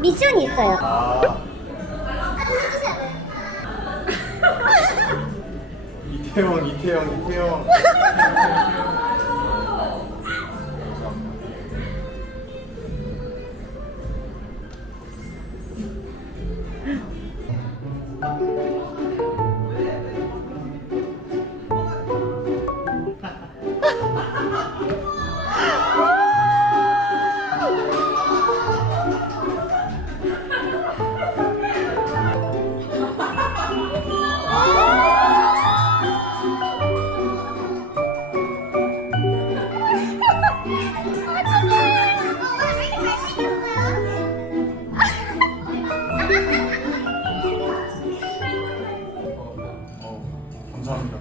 미션이 있어요. 이태영. 감사합니다.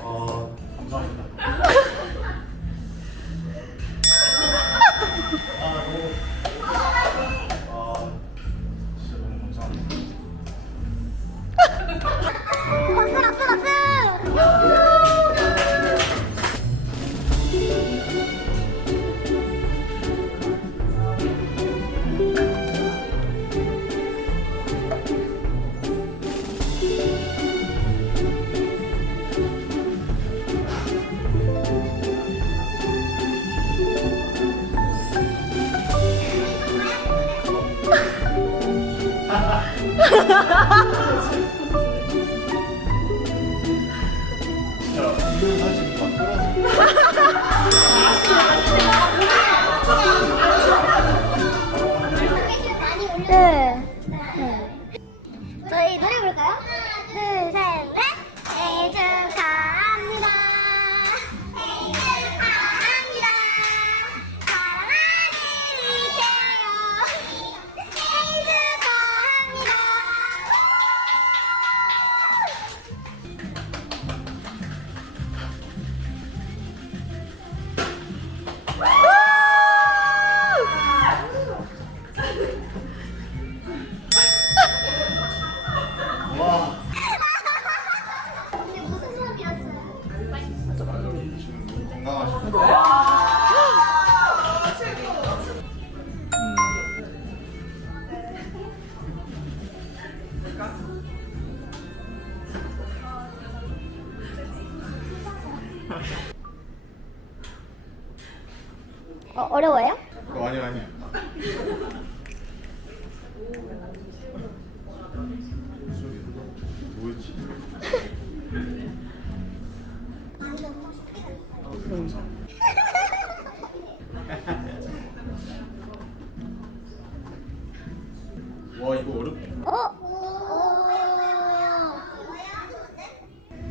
너무 감사합니다. 진짜 너무 감사합니다. 박수. 진짜 이런 사진 막 끌어서. 저희 노래 부를까요? 둘, 셋, 넷. 생일 축하합니다. 생일 축하합니다. 사랑하는 이태영. 생일 축하합니다. 와. 근데 무슨 수업이었어요? 지금 너무 건강하시고. 어려워요? 아니요. 뭐였지? 와 이거 어렵다.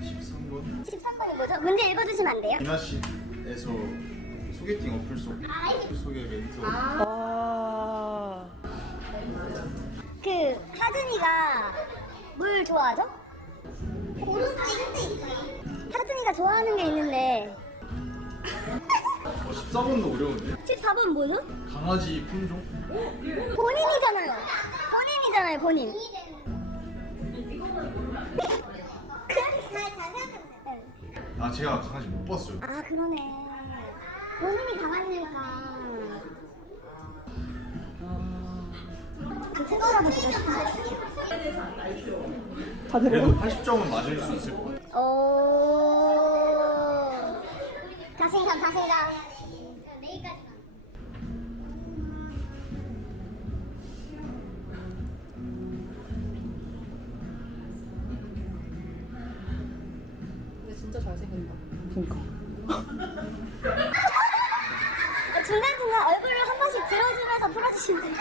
13번 13번이 뭐죠? 문제 읽어주시면 안 돼요? 이나씨에서 소개팅 어플 소개 멘트. 그 하준이가 뭘 좋아하죠? 하준이가 좋아하는 게 있는데 14번도 어려운데? 14번 뭐죠? 강아지 품종? 본인이잖아요. 본인. 아 제가 강아지 못 봤어요. 아 그러네. 본인이 강아지니까. 그 친구라고 지금. 그래도 80점은 맞을 수 있을 것 같아요. 오. 자신감. 내일까지. 진짜 잘생긴다. 그러니까. 중간중간 얼굴을 한 번씩 들어주면서 풀어주시면 돼요.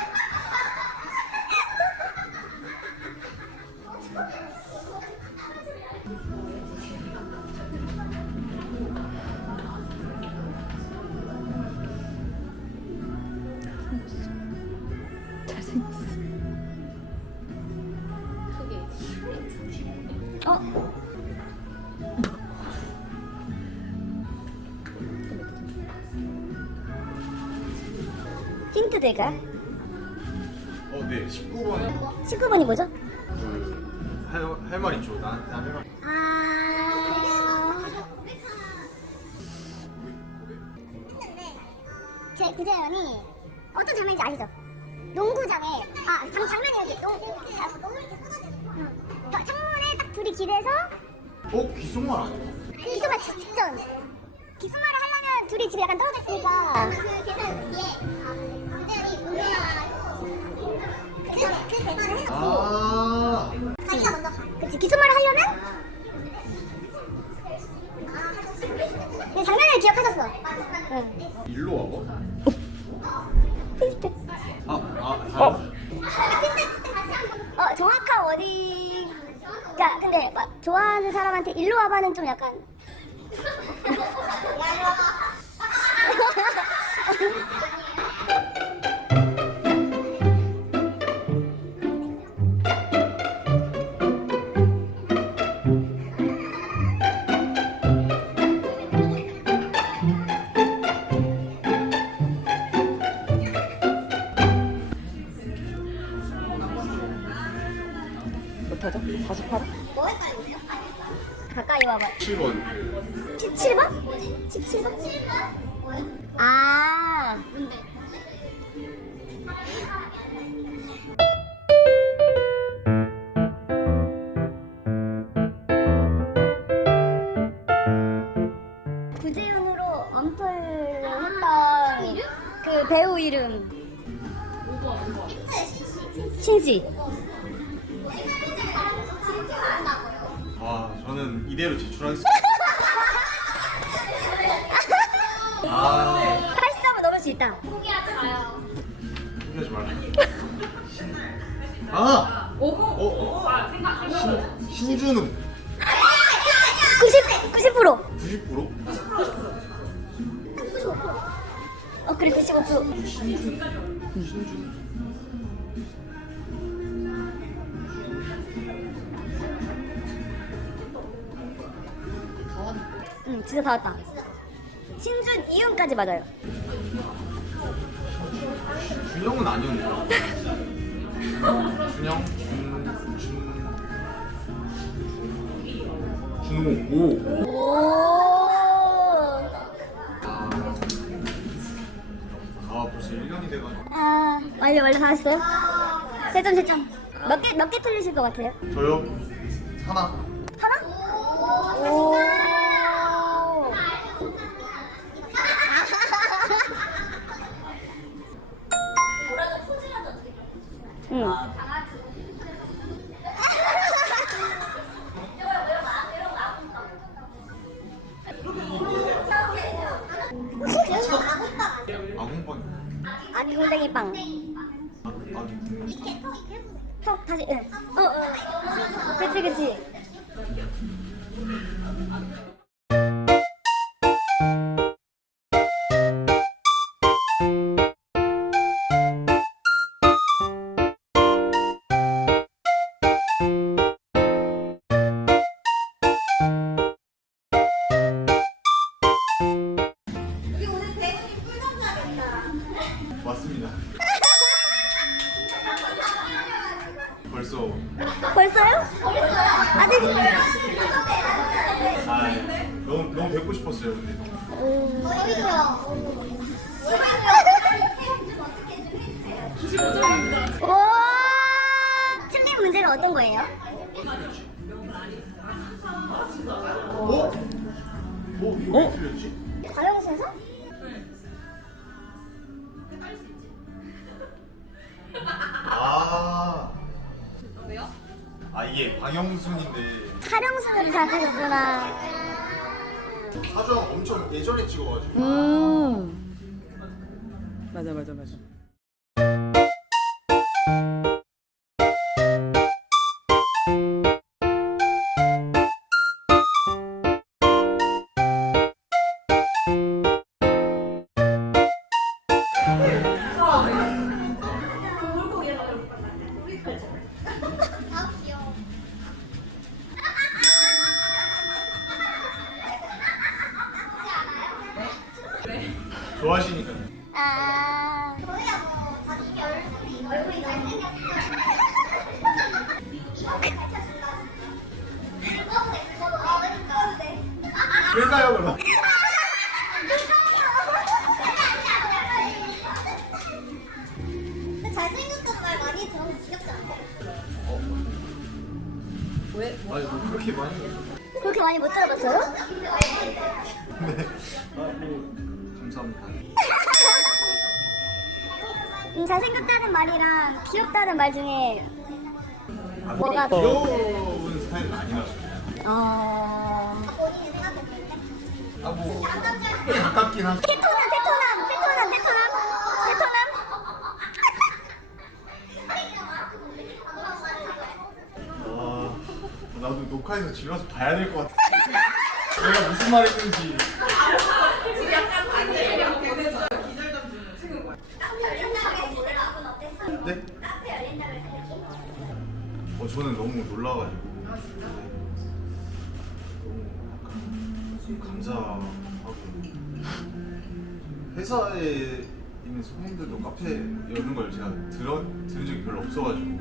잘생겼어. 힌트 드릴까요? 네 19번 19번이 뭐죠? 그 할 말 있죠. 나한테 할 말. 제 구재현이 어떤 장면인지 아시죠? 농구장에 장면이 이렇게 너무 이렇게 창문에 딱 둘이 기대서 귓속말 아니야? 귓속말 직전 귓속말을 하려면 둘이 집에 약간 떨어져 있으니까 그 대사를 해놓고 자기가 먼저 가. 그치, 귓속말을 하려면 그 장면을 기억하셨어. 응. 일로 와봐. 비슷해. 정확한 어디? 야, 근데 좋아하는 사람한테 일로 와봐는 좀 약간. 못하죠? 48원? 가까이 와봐. 7번. 17번? 17번? 아. 구재훈으로 언플했던 그 배우 이름. 신지. 저는 이대로 제출하겠습니다. 80점은 넘을 수 있다. 포기하지 말라. 신준우. 90%. 90%? 그래 95%. 신준우. 응, 진짜 다 왔다. 신준 이윤까지 맞아요. 준영은 아니었는데. 준영, 준호. 벌써 1년이 돼가지고. 완료 다 했어요? 세 점. 몇 개 틀리실 것 같아요? 저요? 하나. 오. 응. 아궁빵. 아궁댕이 빵. 턱 다시. 응. 그치. 맞습니다. 벌써요? 아직. 너무 뵙고 싶었어요, 근데. 틀린 문제는 어떤 거예요? 이거 왜 틀렸지? 가영선서? 이게 방영순인데 촬영선으로 생각하셨구나. 사주랑 엄청 예전에 찍어가지고. 맞아. 좋아하시니까. 얼굴이 잘생겼어. 왜가요 그럼? 근데 잘생겼다는 말 많이 들어서 귀엽지 않아? 왜? 아니 뭐 그렇게 많이. 그렇게 많이 못 들어봤어요? 네. 감사합니다. 잘생겼다는 말이랑 귀엽다는 말 중에 뭐가 귀여운 스타일은 아니라서. 본인이 생각했을 때? 아뭐 가깝긴 하죠. 테토남. 아 나도 녹화해서 집에 가서 봐야 될 것 같아. 내가 무슨 말 했는지. 네? 저는 너무 놀라가지고 너무 감사하고 회사에 있는 선생님들도 카페 여는 걸 제가 들은 적이 별로 없어가지고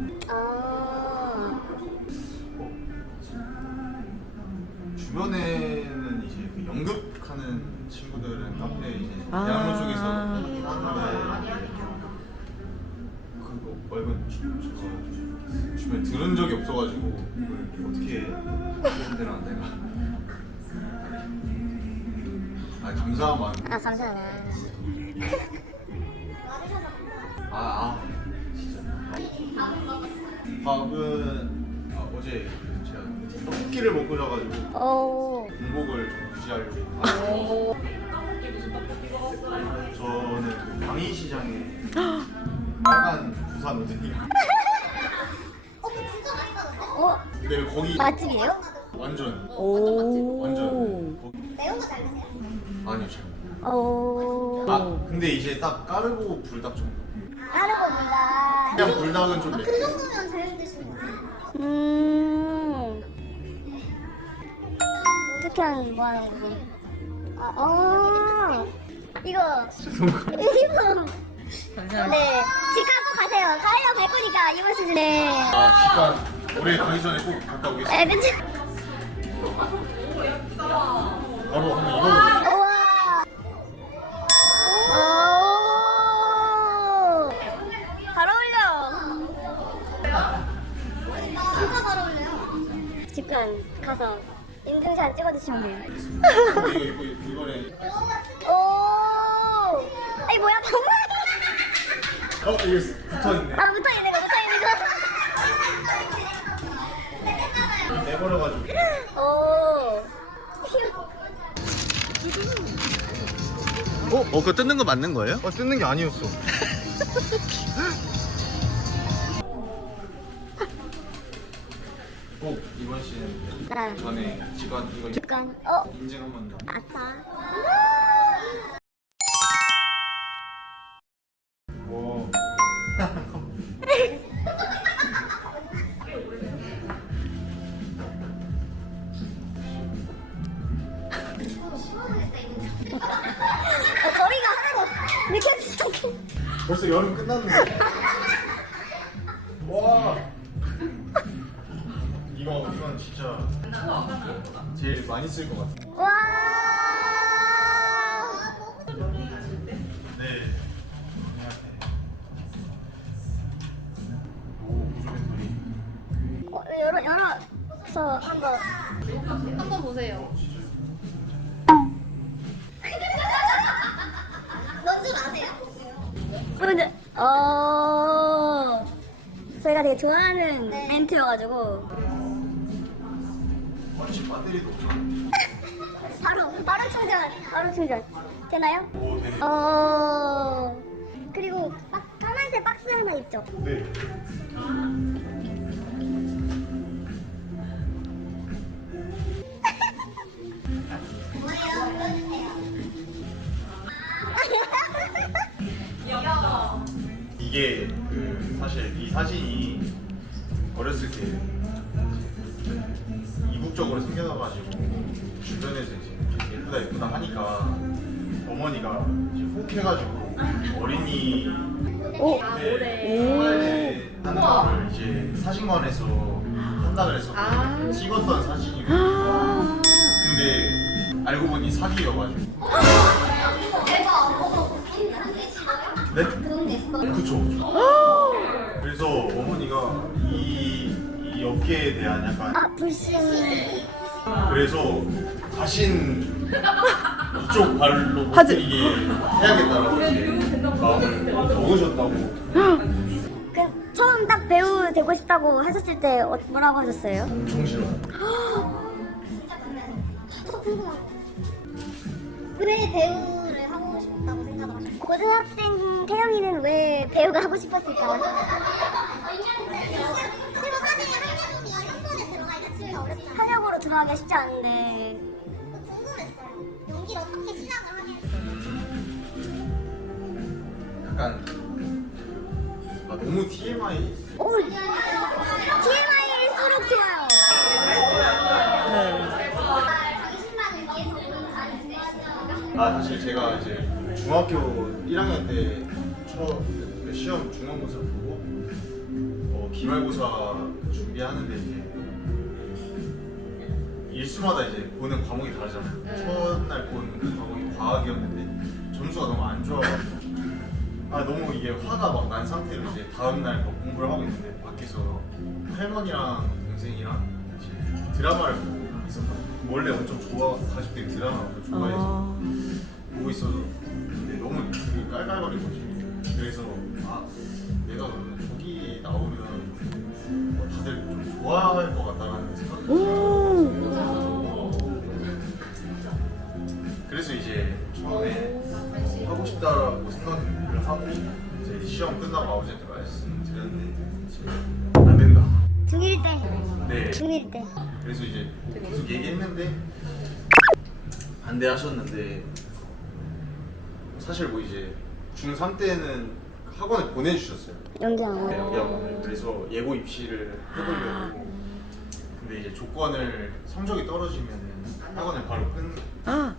주변에는 이제 그 연극하는 친구들은 카페 이제 대학로 쪽에서 하는데 그거 말고는 제가 주변에 들은 적이 없어가지고 이걸 어떻게 해야 되나 내가. 아 감사한 마음. 감사해요. 진짜. 밥은 어제 제가 떡볶이를 먹고 자가지고 공복을 좀 유지하려고. 저는 그 광희시장에 빨간 부산 오뎅이. 진짜 맛있어. 근데 거기 맛집이에요? 완전 오. 완전 거기. 매운 거 잘 드세요? 아니요 잘. 근데 이제 딱 까르보 불닭 정도. 까르보 불닭. 그냥 불닭은 좀 맵고. 그 정도면 잘 드시는구나. 어떻게 하는 뭐 하는 거지? 이거. 감사합니다. 네. 집 갖고 가세요. 가을로 갈 거니까 이번 시즌에. 잠깐 올해 가기 전에 꼭 갔다 오겠습니다. 그치? 바로 한번 입어보세요. 우와. 잘 어울려. 진짜 잘 어울려요. 집간 가서 인증샷 찍어주시면 돼요. 이번에 오. 아니 뭐야 정말? 이게 붙어있네. 붙어 있는 거. 내버려가지고. 그거 뜯는 거 맞는 거예요? 뜯는 게 아니었어. 꼭 이번 시즌 네. 전에 직관 이거 집간. 인증 한 번 더. 아싸. 와. 거리가 하나도 느껴지지 않게. 벌써 여름 끝났는데. 와. 이건 진짜 제일 많이 쓸 것 같아. 와. 네. 오, 구조 벤토리. 열어서 한번 보세요. 뭔지 아세요? 근데 저희가 되게 좋아하는 멘트여가지고 혹시 배터리도 없어? 바로 충전 되나요? 오, 되게. 그리고 까만색 박스 하나 있죠? 네. 이게 그 사실 이 사진이 어렸을 때 이국적으로 생겨나가지고 주변에서 이제 예쁘다 하니까 어머니가 이제 혹해가지고 어린이 네, 하는 거를 이제 사진관에서 한다 그래서 찍었던 사진이고 근데 알고 보니 사기여가지고. 네? 그쵸. 그래서 어머니가 이 업계에 대한 약간 아 불신. 그래서 자신 이쪽 발로 버티게 해야겠다라고 이제 마음을 먹으셨다고. 그 처음 딱 배우 되고 싶다고 하셨을 때 뭐라고 하셨어요? 엄청 싫어. 저 궁금한 왜 배우를 하고 싶다고 생각을 하셨어요? 고등학생 태영이는 왜 배우가 하고 싶었을까? 그리고 사실 한여름이 한번에 들어가기가 진짜 어렵잖아요. 현역으로 들어가기가 쉽지 않은데 궁금했어요. 연기를 어떻게 시작을 하게 약간 너무 TMI. 오! TMI일수록 좋아요. 사실 제가 이제 중학교 1학년 때 처음 시험 중간고사를 보고 기말고사 준비하는데 이제 일수마다 이제 보는 과목이 다르잖아요. 첫날 본 과목이 과학이었는데 점수가 너무 안 좋아가지고 너무 이게 화가 막 난 상태로 이제 다음날 공부를 하고 있는데 밖에서 할머니랑 동생이랑 이제 드라마를 보고 있었거든요. 원래 엄청 가족들이 드라마 엄청 좋아해서 보고 있어서 근데 너무 되게 깔깔거리는 거지. 그래서 내가 그러면 저기 나오면 다들 좀 좋아할 것 같다라는 생각이 들어요. 그래서 이제 처음에 하고 싶다라고 생각을 하고 이제 시험 끝나고 아버지한테 말씀드렸는데 이제 안 된다. 중1 때. 네. 중1 때. 그래서 이제 계속 얘기했는데 반대하셨는데 사실 뭐 이제 중3 때는 학원에 보내주셨어요. 연기하고. 네, 연기학원을. 그래서 예고 입시를 해보려고. 근데 이제 조건을 성적이 떨어지면은 학원을 바로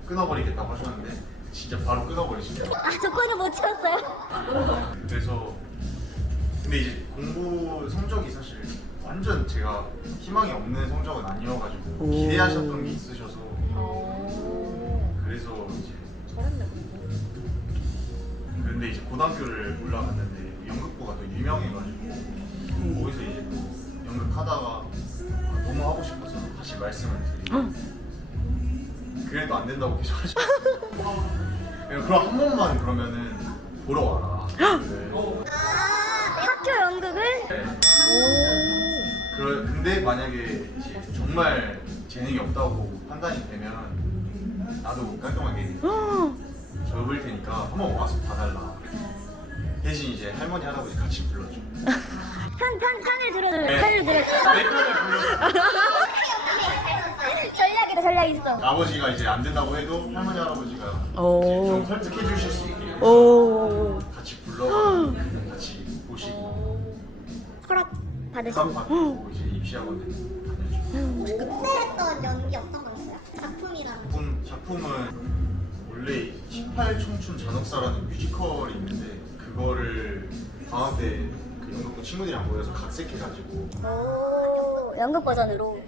끊어버리겠다고 하셨는데 진짜 바로 끊어버리시더라고요. 조건을 못 채웠어요? 그래서 근데 이제 공부 성적이 사실 완전 제가 희망이 없는 성적은 아니어가지고 기대하셨던 게 있으셔서 그래서 이제 근데 이제 고등학교를 올라갔는데 연극부가 더 유명해가지고 거기서 이제 연극하다가 너무 하고 싶어서 다시 말씀을 드리고 그래도 안 된다고 계속 하시고 그럼 한 번만 그러면은 보러 와라. 네. 학교 연극을? 네. 근데 만약에 이제 정말 재능이 없다고 판단이 되면 나도 깔끔하게 접을 테니까 한번 와서 봐달라. 대신 이제 할머니 할아버지 같이 불러줘. 편을 들어줘요. 네. 편을 들어줘요. 내 편을 불러줘. 전략이다, 전략 있어. 아버지가 이제 안 된다고 해도 할머니 할아버지가 좀 설득해 주실 수 있게 같이 불러 같이 보시고 허락 수학 받으시고. 받고 이제 입시학원에 다녀주고. 그때 했던 연기 어떤 거였어요? 작품이라는 작품은 원래 18 청춘 잔혹사라는 뮤지컬이 있는데 그거를 방학 때 그 연극부 친구들이랑 모여서 각색해가지고 오, 연극 버전으로.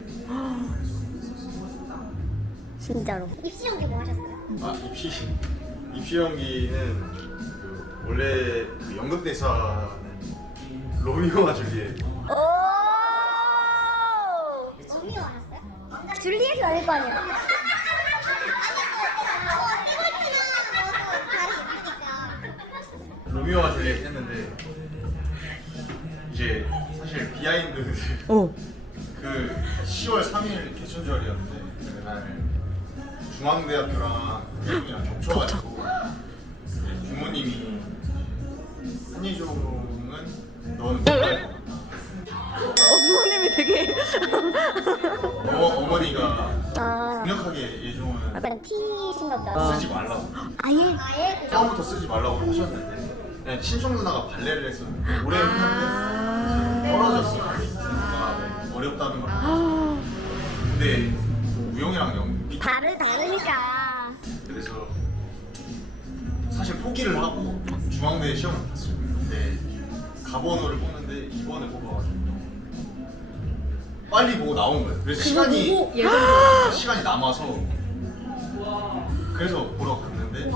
진짜로. 입시 연기 뭐 하셨어요? 입시 연기는 그 원래 그 연극 대사는 로미오와 줄리엣. 오! 로미오 하셨어요? 줄리엣이 아닐 거 아니야. 로미오와 줄리엣 했는데 이제 사실 비하인드는 그 10월 3일 개천절이었는데 그날 중앙대학교랑 대학이랑 겹쳐가지고 이제 부모님이 한예종은 너는 못 갈 것 같다. 부모님이 되게 어머니가 아, 강력하게 예종은 약간 티신가 보다. 쓰지 말라고. 아예? 처음부터 쓰지 말라고 하셨는데 그냥 친정 누나가 발레를 했었는데 오래 했는데 떨어졌어요. 그러니까 어렵다는 걸 알았어요. 근데 우영이랑 연기 다르니까. 그래서 사실 포기를 하고 중앙대 시험을 봤어요. 근데 가번호를 뽑는데 2번을 뽑아가지고 빨리 보고 나온 거예요. 그래서 시간이 남아서 그래서 보러 갔는데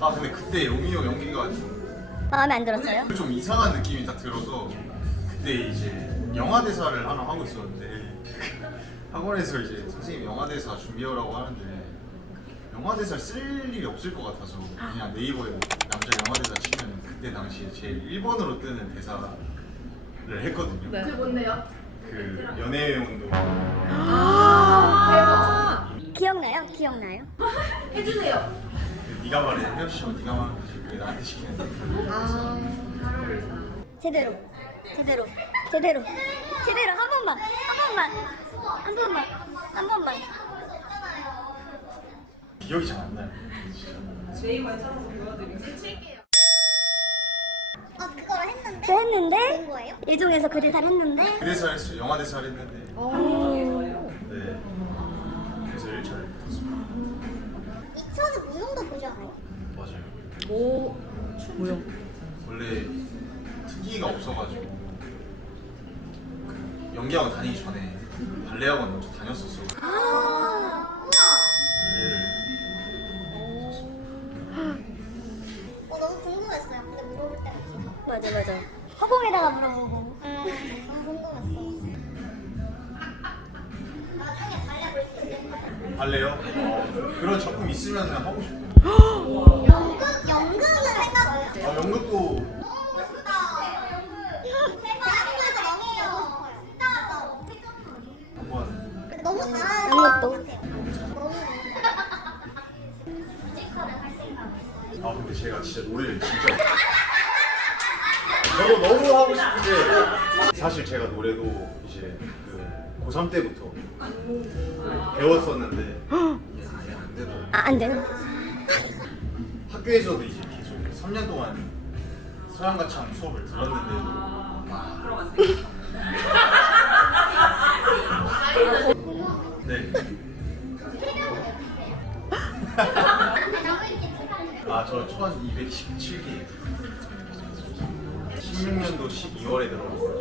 아 근데 그때 로미오 연기가 좀 마음에 안 들었어요? 이상한 느낌이 딱 들어서 그때 이제 영화 대사를 하나 하고 있었는데 학원에서 이제 선생님 영화 대사 준비하라고 하는데 영화 대사를 쓸 일이 없을 것 같아서 그냥 네이버에 남자 영화 대사 치면 그때 당시에 제일 1번으로 뜨는 대사를 했거든요. 네. 그게 뭔데요? 그 연애의 온도. 대박. 기억나요? 기억나요? 해주세요. 네가 말해 헤어지면 네가 말해 왜 나한테 시키는데. 제대로 한 번만 한 번만 기억이 잘 안 나요. 제이만 찾아서 보여드릴게요. 칠게요. 그걸 했는데 된 거예요? 예종에서 그 대사를 했는데 그 대사를 했어요. 영화 대사를 했는데 네 그래서 1차를 붙었습니다. 2차는 무용도 보지 않아요? 맞아요. 오 뭐야? 원래 특기가 없어가지고 그 연기학원 다니기 전에 발레학원 먼저 다녔었어. 발레를 너무 궁금했어요. 근데 물어볼 데가 없어. 맞아. 허공에다가 물어보고. 너무 궁금했어. 나중에 발레 볼 수 있을까요? 발레요? 그런 작품 있으면 하고 싶어요. 연극은 생각해요. 연극도 너무 멋있다. 대한민국에서 영예요. 한번 너무 잘하는 것 같아요. 아 근데 제가 진짜 노래를 진짜 저도 너무 하고 싶은데 사실 제가 노래도 이제 그 고3 때부터 배웠었는데 이게 아예 안 되더라고요. 안 돼요? 학교에서도 이제 계속 3년 동안 서양가창 수업을 들었는데도 네. 저 초반 217기 16년도 12월에 들어갔어요.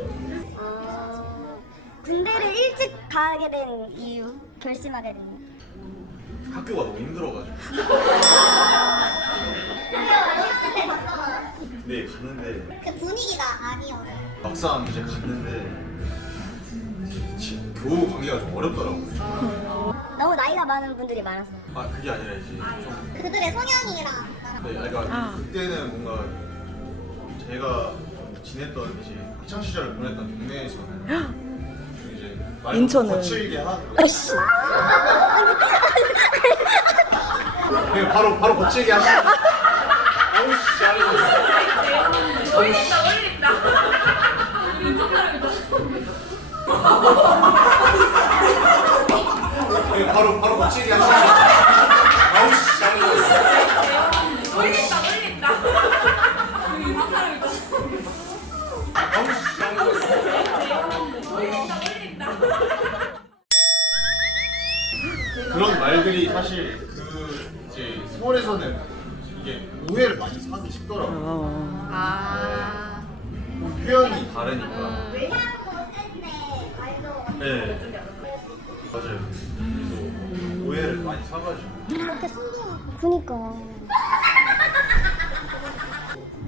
군대를 일찍 가게 된 이유, 결심하게 된 이유. 학교가 너무 힘들어가지고 네 갔는데 그 분위기가 아니었어요. 막상 이제 갔는데 교우 관계가 좀 어렵더라고요. 너무 나이가 많은 분들이 많았어. 아 그게 아니라 이제 좀 그들의 성향이랑 네, 그러니까 그때는 뭔가 제가 지냈던 이제 학창 시절을 보냈던 동네에서는 이제 말 인천은. 거칠게 하고 아이씨. 네, 바로 거칠게 하시고 아우 씨 아이고 올린다. 인천 사람이다. 네, 바로 거칠게 하시고 아우 씨 아이고 올린다. 인천 사람이다. 아우 씨 아이고 올린다. 그런 말들이 사실 그 이제 서울에서는 이게 오해를 많이 사기 쉽더라고요. 표현이 다르니까. 외향도 센데 말도 네. 맞아요. 그래서 오해를 많이 사가지고. 그렇게 순둥. 그니까.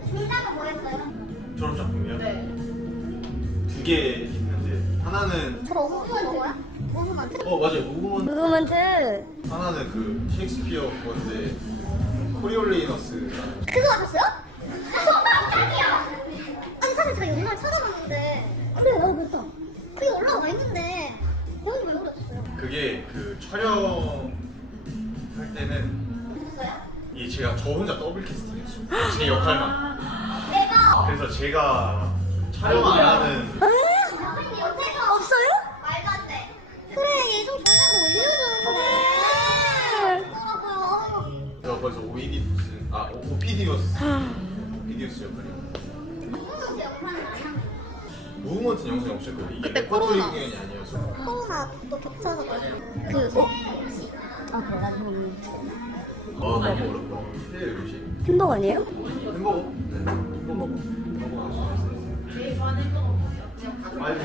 진짜가 뭐였어요? 졸업 작품이요? 네. 2개 있는데 하나는 저 무브먼트야? 무브먼트? 맞아요. 무브먼트. 무브먼트. 하나는 그 셰익스피어 건데 코리올레이너스라는. 그거 하셨어요? 깜짝이야. 아니 사실 제가 영상을 찾아봤는데 그래 나도 그랬어. 그게 올라와 있는데 배우님 왜 그랬어요? 그게 그 촬영할 때는 이 제가 저 혼자 더블 캐스팅했어요. 제 역할만. 내가 그래서 제가 촬영 안 하는 옆에서 없어요? 말도 안 돼. 그래 예좀 전화를 올려주는데. 저 거기서 오피디우스 역할이요. 무브먼트 역할은 아니야. 무브먼트 영상이 없을 거예요. 이게 그때 레퍼토리 코로나. 공연이 아니어서. 코로나 또 겹쳐서 그 뭐? 아 그래 나 지금 너무 어렵다. 최애 음식. 햄버거 아니에요? 햄버거? 네. 햄버거. 제일 좋아하는 햄버거 뭐예요?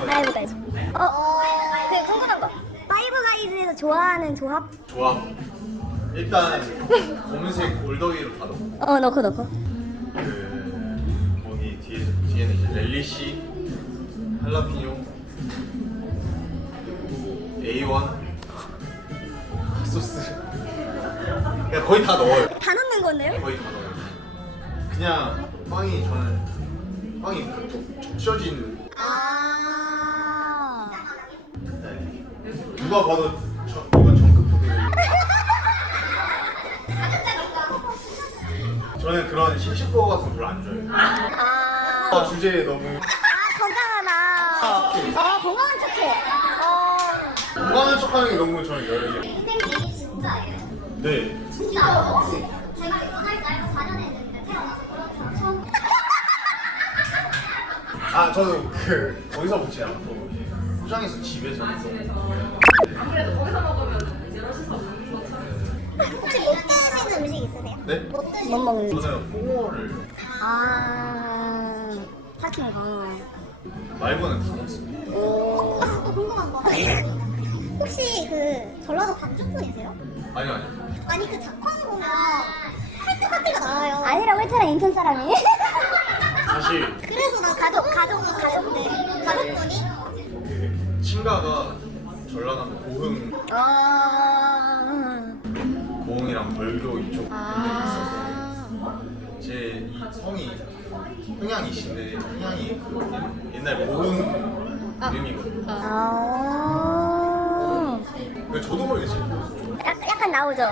파이브 가이즈. 그 궁금한 거. 파이브 가이즈에서 좋아하는 조합? 조합. 일단 검은색 올더위로 다 넣고 넣고. 그 거기 뒤에는 이제 렐리시, 할라피뇨, 그리고 A1 소스. 그냥 거의 다 넣어요. 다 넣는 건데요? 거의 다 넣어요. 그냥 저는 빵이 톡 적셔진. 아. 누가 봐도 이건 정급 푸딩. 저는 그런 씩씩버거 같은 거 별로 안 좋아해요. 주제에 너무 건강하다. 건강한 척해. 건강한 척하는 게 너무 저는 열려. 인생 얘기 진짜예요? 네. 진짜요? 제가 결혼할 때 알고 4년 했는데 태어나서 그렇게 처음. 저도 거기서 먹지 않고 포장해서 집에서 아무래도 거기서 먹으면 이제 러시서 혹시 못 드시는 음식 있으세요? 네? 못 드시는 못 먹는. 저는 홍어를 삭힌 거. 말고는 다 먹습니다. 궁금한 거. 혹시 전라도 광주 분이세요? 아니요. 아니 작황 보면 살짝 사투리가 나와요. 아니라고 했잖아 인천 사람이. 사실 그래서 난 가족분이. 친가가 전라남도 고흥, 고흥이랑 벌교 이쪽 있어서 제 이 성이 흥양이신데 흥양이 옛날 고흥 이름이거든요. 근데 저도 모르게 지금 약간 나오죠.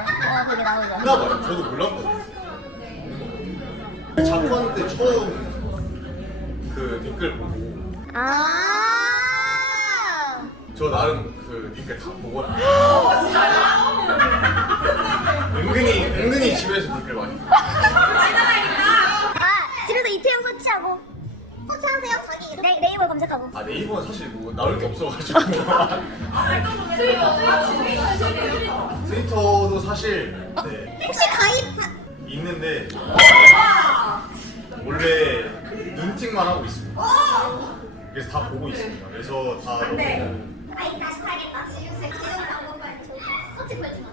거기 나오죠. 봐요. 저도 몰랐거든요. 작년 때 처음 댓글 보고 저 나름 댓글 다 보고 은근히 집에서 댓글 많이 봐요. 집에서 이태영 서치하고. 서치하세요? 자기 이름? 네이버 검색하고. 네이버는 사실 뭐 나올 게 없어가지고 트위터도 사실 혹시 가입? 있는데 원래 눈팅만 하고 있습니다. 그래서 다 보고 있습니다. 그래서 다 아이 다시 타겠다. 지금 제 계정 나온 거 알고 서치 걸지 마.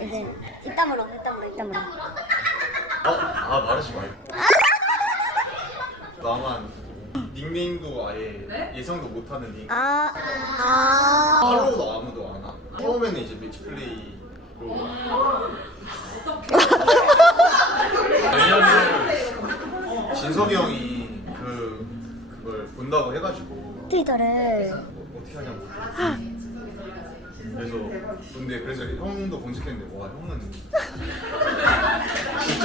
이제 뒷담으로. 말하지 말고. 나만 닉네임도 아예 예상도 못하는 닉. 팔로우도 아무도 안 하고. 처음에는 이제 매치플레이로. 왜냐면 진석이 형이 그걸 본다고 해가지고 트위터를. 어떻게 하냐고. 그래서 형도 검색했는데 와 형은 진짜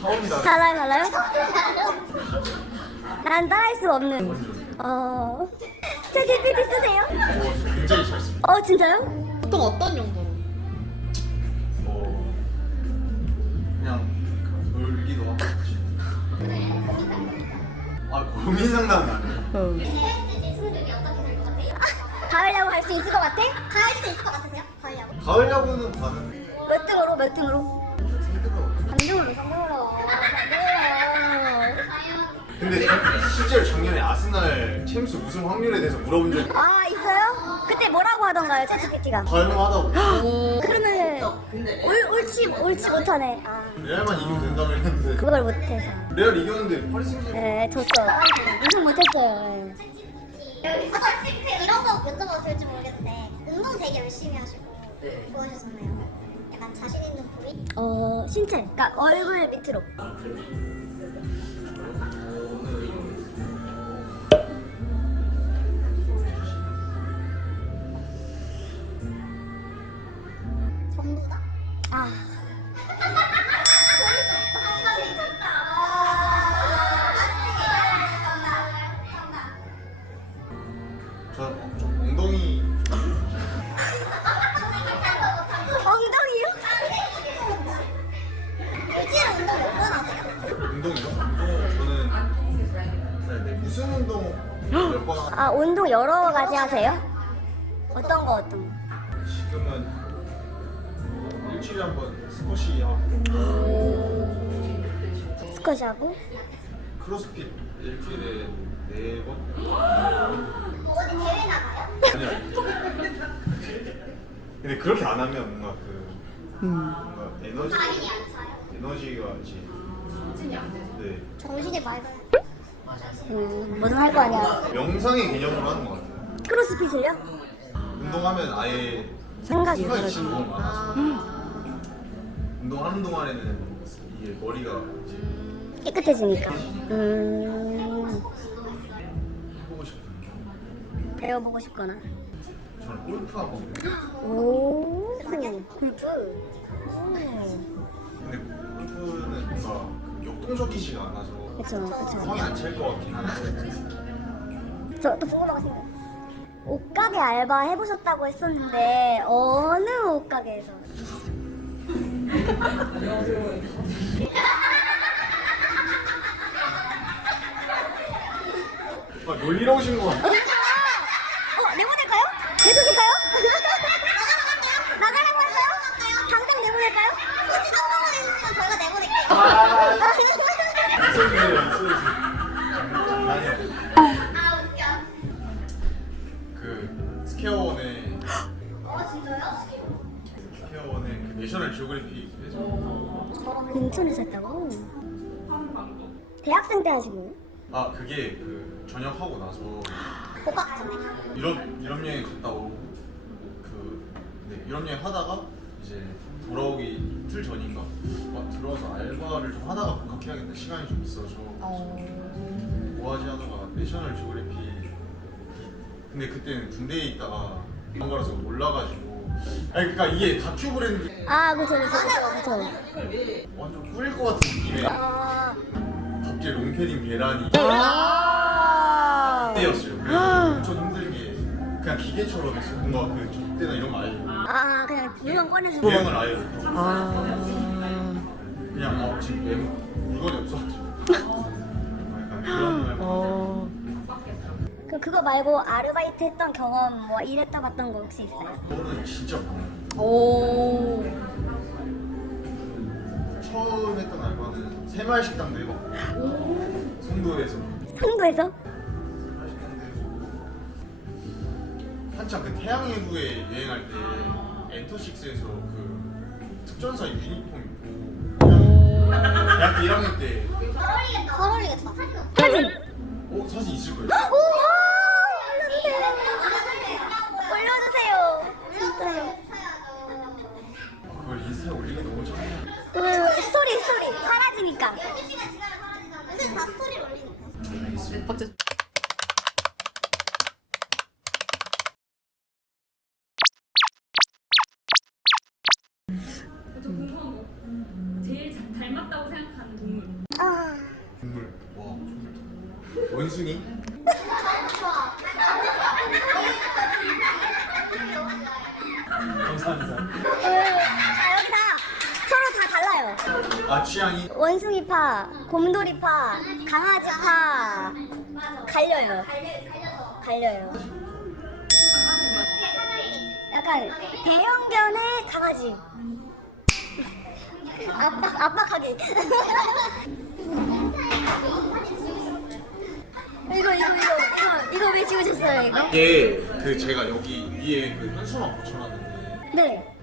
처음이다. 달라요? 난 따라할 수 없는. 제 GPT 쓰세요? 굉장히 잘 씁니다. 진짜요? 보통 어떤 용도로? 그냥 놀기도 하고. 고민 상담은 안 해요. PSG 승률이 어떻게 될 것 같아요? 가을 야구 할 수 있을 것 같아? 갈 수 있을 것 같으세요? 가을 야구? 가을 야구는 가는. 몇 등으로? 3등으로. 근데 실제로 작년에 아스날 챔스 우승 확률에 대해서 물어본 적이 있어요? 그때 뭐라고 하던가요, 챗GPT가? 가을만하다고. 그러면 옳지 못하네. 레알만 이기면 된다고 했는데 그걸 못해서. 레알 이겼는데 파리 생제르맹. 네, 졌어. 우승 못했어요. 이런 거 여쭤봐도 될지 모르겠는데 운동 되게 열심히 하시고 좋아하셨잖아요. 약간 자신 있는 부위? 신체. 그러니까 얼굴 밑으로. 전부 다? 좀 엉덩이. 엉덩이요? 일주일에 운동 몇 번 하세요? 운동이요? 저는 무슨 운동 몇 번 하고 운동 여러 가지 하세요? 어떤 거? 지금은 일주일에 한 번 스쿼시 하고 스쿼시 하고? 크로스핏 일주일에 4번? 어디 대회 나가요? 아니요. 근데 그렇게 안 하면 뭔가 뭔가 에너지가 이제 소진이 안 돼. 네 정신이 맑아요. 뭐든 할 거 아니야. 명상의 개념으로 하는 것 같아요. 크로스핏을요? 운동하면 아예 생각이 생각이 진짜 너무 많아서 운동하는 동안에는 이게 머리가 이제 깨끗해지니까. 해보고 싶은 배워보고 싶거나. 저는 골프 하고 오, 골프. 근데 골프는 뭔가 역동적이지가 않아서 그쵸. 성이 안 찰 것 같긴 한데 저 또 궁금한 거 생겨요. 옷가게 알바 해보셨다고 했었는데 어느 옷가게에서? 놀리러 오신 거 같아요. 내보낼까요? 내보낼까요? 나가라고 할까요? 당장 내보낼까요? 소지 성공을 해주시면 저희가 내보낼게요. 아 웃겨. 그 스퀘어원에 진짜요? 스퀘어원에 그 내셔널 지오그래픽에서 인천에서 했다고? 대학생 때 하시고? 아 그게 그 전역하고 나서 복학 전에. 유럽 여행 갔다 오고 유럽 여행 하다가 이제 돌아오기 이틀 전인가 들어와서 알바를 좀 하다가 복학해야겠다 시간이 좀 있어서 뭐하지 하다가 내셔널 지오그래픽 근데 그때는 군대에 있다가 도망가라서 몰라가지고 아니 그러니까 이게 다큐 브랜드 그쵸. 완전 꾸릴 것 같은 느낌에 갑자기 롱패딩 계란이 때였어요. 그래서 엄청 힘들게 그냥 기계처럼 했어요. 뭔가 그 족대나 이런 거 아예 그냥 물건 꺼내서. 유형을 아예 그냥 지금 물건이 없어가지고 약간 그런 거 그럼 그거 말고 아르바이트 했던 경험 뭐 일했다 봤던 거 혹시 있어요? 저는 진짜 많아요. 오. 처음 했던 알바는 새마을 식당도 해봤고 송도에서 송도에서? 새마을 식당도 해보고 한참 그 태양예후에 유행할 때 엔터식스에서 그 특전사 유니폼 입고 대학교 1학년 때 잘 어울리겠다. 사진. 사진 있을 거예요. 올려주세요. 진짜요. 그걸 인스타에 올리기 너무 좋아요. 스토리 사라지니까. 12시간 지나면 사라지잖아. 요즘 다 스토리를 올리니까. 박재. 저 궁금한 거. 제일 닮았다고 생각하는 동물. 동물 와 원숭이? 감사합니다. 여기 다 서로 다 달라요. 취향이? 원숭이파, 곰돌이파, 강아지파 갈려요. 약간 대형견의 강아지. 압박하게. 이거 왜 지우셨어요 이거? 이게 그 제가 여기 위에 그 현수막 붙여놨는데 네.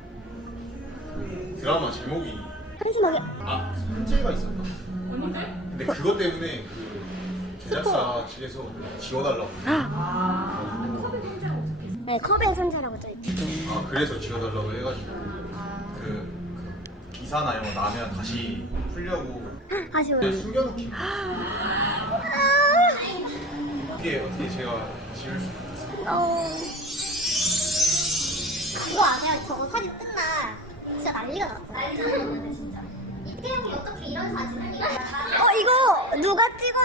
드라마 제목이 한심하게. 현재가 있었나? 언제? 근데 그것 때문에 그 제작사 측에서 지워달라고 네, 컵에 선자라고 써있죠. 그래서 지워달라고 해가지고 그 기사나 이런 거 나면 다시 풀려고 아쉬워요. 그냥 숨겨놓기 이게 어떻게 제가 지울 수 있어요? 그거 아세요? 저거 사진 끝나 진짜 난리가 났어. 진짜. 이태영이 어떻게 이런 사진을? 이거 누가 찍어?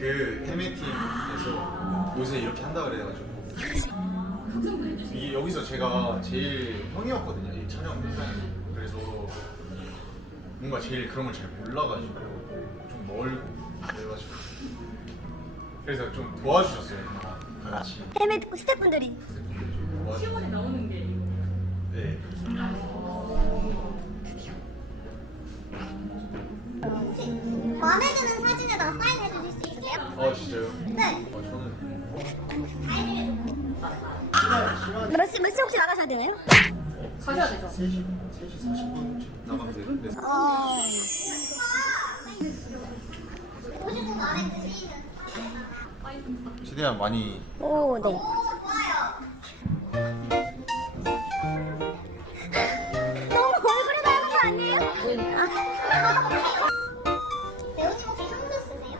그 해매팀에서 요새 이렇게 한다 그래가지고 이게 여기서 제가 제일 형이었거든요 이 촬영 대상이. 그래서 뭔가 제일 그런 걸 잘 몰라가지고 좀 멀고 그래가지고 그래서 좀 도와주셨어요 다 같이. 헤매 스태프분들이. 시험에 나오는 게 이거. 네. 마음에 드는 사진에다가 사인해 주실 수 있으세요? 진짜요? 네. 저는 몇 시 혹시 나가셔야 되나요? 가셔야 되죠. 3시 40분 나가면 되는데 어. 최대한 많이 오, 네. 너무 얼굴이 닮은 거 아니에요? 배우님 혹시 향수 쓰세요?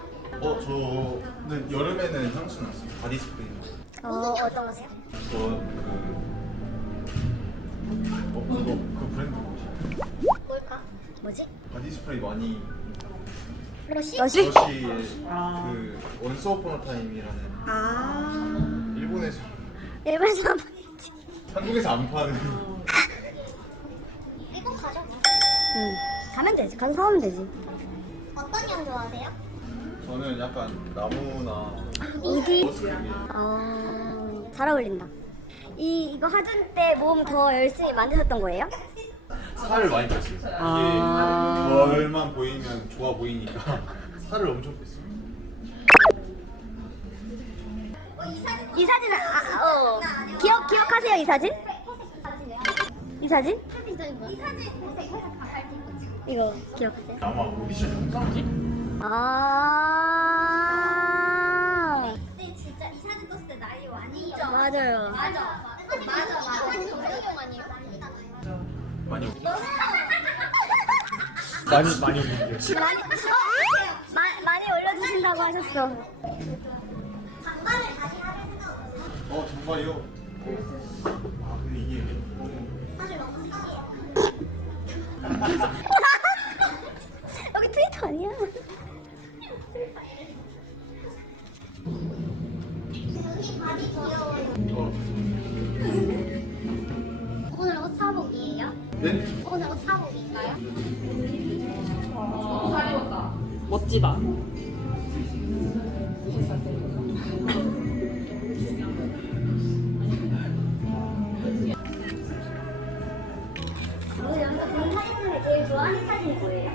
저는 여름에는 향수는 안 써요. 바디 스프레이. 어떤 거세요? 그 브랜드 뭐지? 뭘까? 뭐지? 바디 스프레이 많이 러시? 러시의 그 원스 어폰 어 타임이라는 일본에서 일본에서 한번 한국에서 안 파는 일본 가죠. 가면 되지. 가서 사오면 되지. 어떤 향 좋아하세요? 저는 약간 나무나 우디? 머스크게 잘 어울린다. 이거 하던 때 몸 더 열심히 만드셨던 거예요? 살을 많이 뺐어요. 이게 벌만 보이면 좋아 보이니까 살을 엄청 뺐어요. 이 사진은 기억하세요 이 사진? 이 사진? 이거 기억하세요? 아마 오디션 영상지? 근데 진짜 이 사진 떴을 때 난리 많이 맞아요. 맞아. 사진 엄청 많이 많이 많이 올려주신다고 하셨어. 정말요? 근데 이게 사실 너무 신기해요. 여기 트위터 아니야? 여기 바지 귀여워요. 오늘 옷 사복이에요? 네? 오늘 옷 사복인가요? 너무 잘 입었다. 멋지다. 오늘 여기서 본 사진 중에 제일 좋아하는 사진이 뭐예요?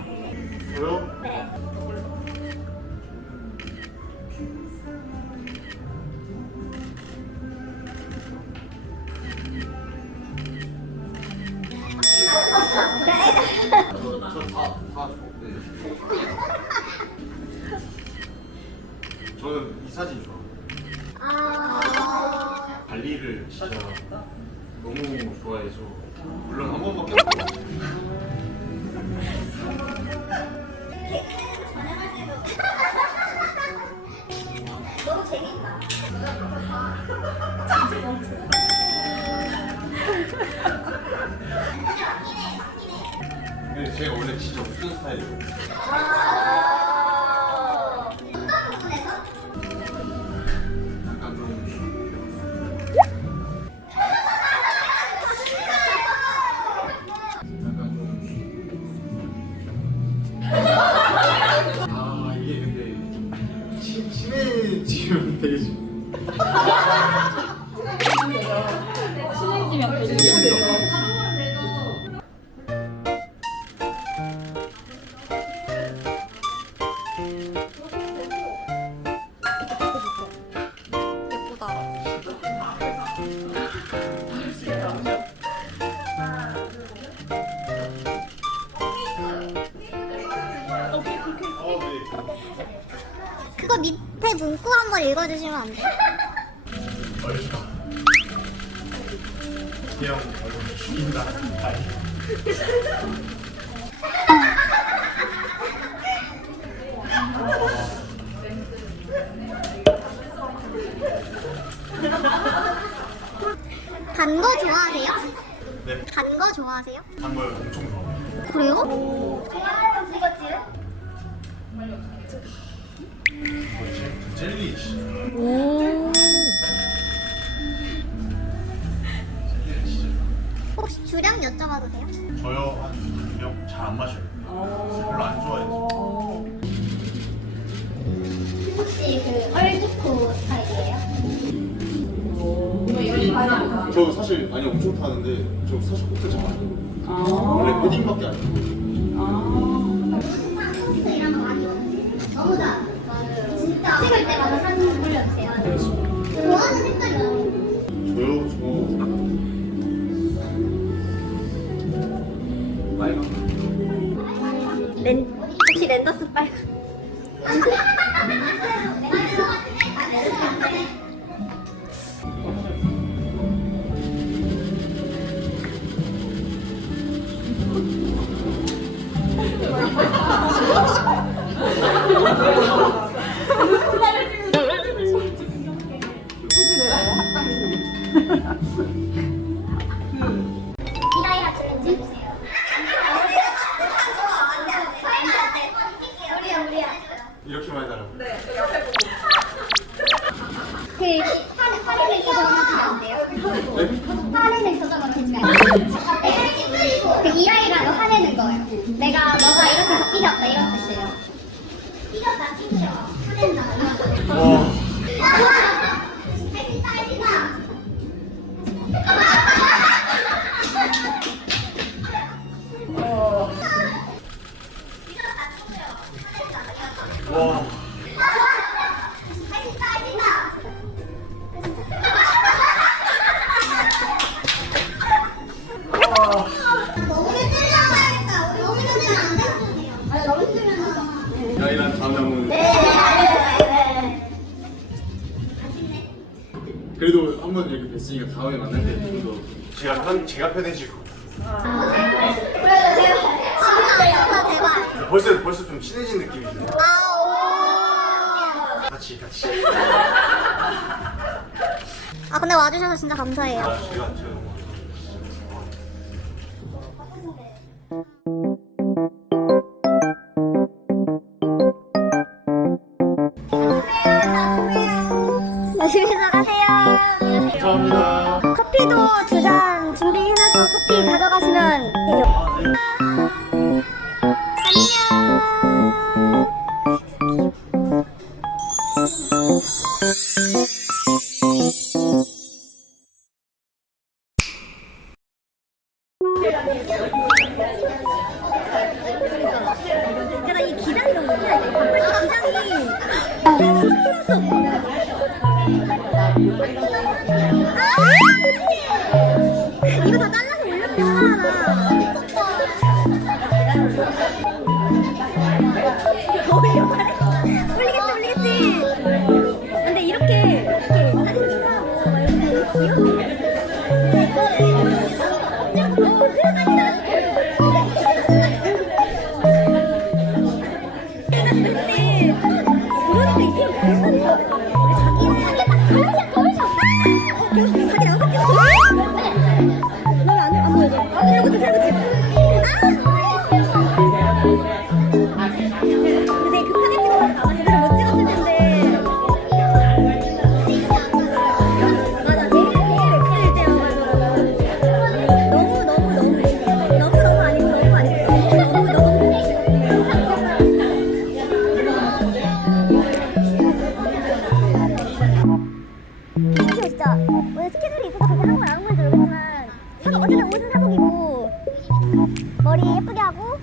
저요? 네. 저다 좋은데 저는 이 사진 좋아해요. 발리를 진짜 너무 좋아해서 물론 한 번밖에 못 봤어요. 너무 재밌다. 근데 제가 원래 진짜 웃긴 스타일이에요. 어떤 부분에서? 약간 좀 이게 근데 친해지면 되게 친해지면 되지. 그거 밑에 문구 한번 읽어주시면 안 돼요? 그냥 얼굴 죽인다. 단 거 좋아하세요? 네, 단 거 좋아하세요? 단 걸 엄청 좋아해요. 그래요? 젤리 진짜. 오. 젤리 진짜. 혹시 주량 여쭤봐도 돼요? 저요 한몇잘 안 마셔요. 별로 안 좋아해요. 혹시 그 얼기코 스타일이에요? 저 사실 많이 엄청 타는데 저 사실 코트 잘 안 해요. 원래 패딩밖에 안 해요. 한국에서 일하는 거 많이 오는데 너무 잘 진짜 찍을 때마다 사진 올려주세요. 좋아하는 색깔이 뭐예요? 저요? 화내는 저작으로 해줘야 내가 찌푸리고 그 이라이라로 화내는 거예요. 너가 이렇게 해서 삐졌다 이런 뜻이에요. 삐졌다 찌푸려 화낸다 이런 뜻. 할수 있다 할 수 있다. 와. 너무 힘들다고 해야겠다. 너무 힘들면 안 되거든요. 아니 너무 힘들면 야이란 다음에 한번. 네. 그래도 한번 이렇게 뵀으니까 다음에 만날 때 좀 더 제가 편해지고. 그래도 제가 제발. 벌써 좀 친해진 느낌이 들어요. 같이. 아 근데 와주셔서 진짜 감사해요. 제가 너무. 열심히 나가세요. 감사합니다. 커피도 2잔 준비해놔서 커피 가져가시면 돼요. 내가 이 기장이 너무 웃겨. 이거 다 잘라서 올려주면 올리겠지. 근데 이렇게 사진 찍어하고 이렇게 진짜 오늘 스케줄이 있어서 그렇게 한 건 아닌 건지 모르겠지만 저는 어쨌든 옷은 사복이고 머리 예쁘게 하고